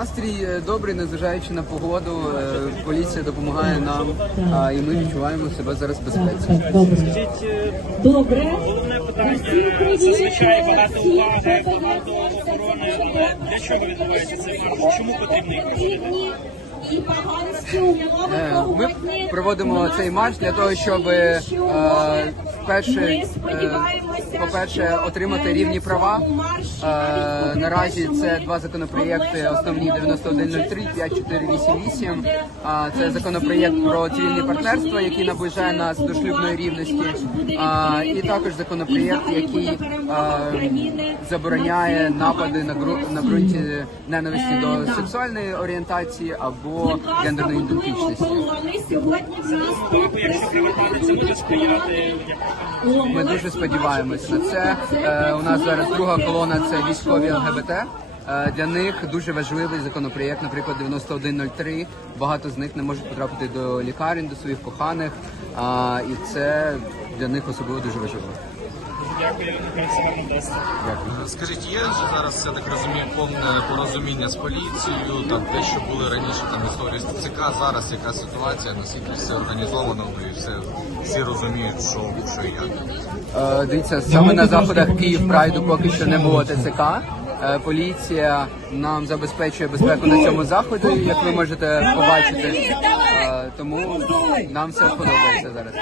Настрій е, добрий, незважаючи на погоду. Е, Поліція допомагає нам, а, і ми відчуваємо себе зараз в безпеці. Добре. Скажіть, Добре. головне питання зазвичай багато уваги, багато охорони, але для чого відбувається цей марш? Чому умови Е. Ми проводимо цей марш для того, щоб е, по-перше, отримати рівні права. Е, Наразі це два законопроєкти, основні обмежили 9103, 5488. А це законопроєкт про цивільне партнерство, який наближає нас до шлюбної рівності. А, і також законопроєкт, який е, забороняє напади на ґру- на ґрунті ненависті до сексуальної орієнтації або гендерної ідентичності. Ми дуже сподіваємось на це. Е, у нас зараз друга колона це військові ЛГБТ. Е, Для них дуже важливий законопроєкт, наприклад, 9103. Багато з них не можуть потрапити до лікарень, до своїх коханих. А, і це для них особливо дуже важливо. Дякую. Дякую. Скажіть, є вже зараз, я так розумію, повне порозуміння з поліцією, там те, що були раніше там історії з ТЦК, зараз яка ситуація, наскільки все організовано і все всі розуміють, що, що і як. Е, Дивіться, саме на заходах Київ Прайду поки що не було ТЦК. Е, Поліція нам забезпечує безпеку на цьому заході, як ви можете побачити. Е, Тому нам все подобається зараз.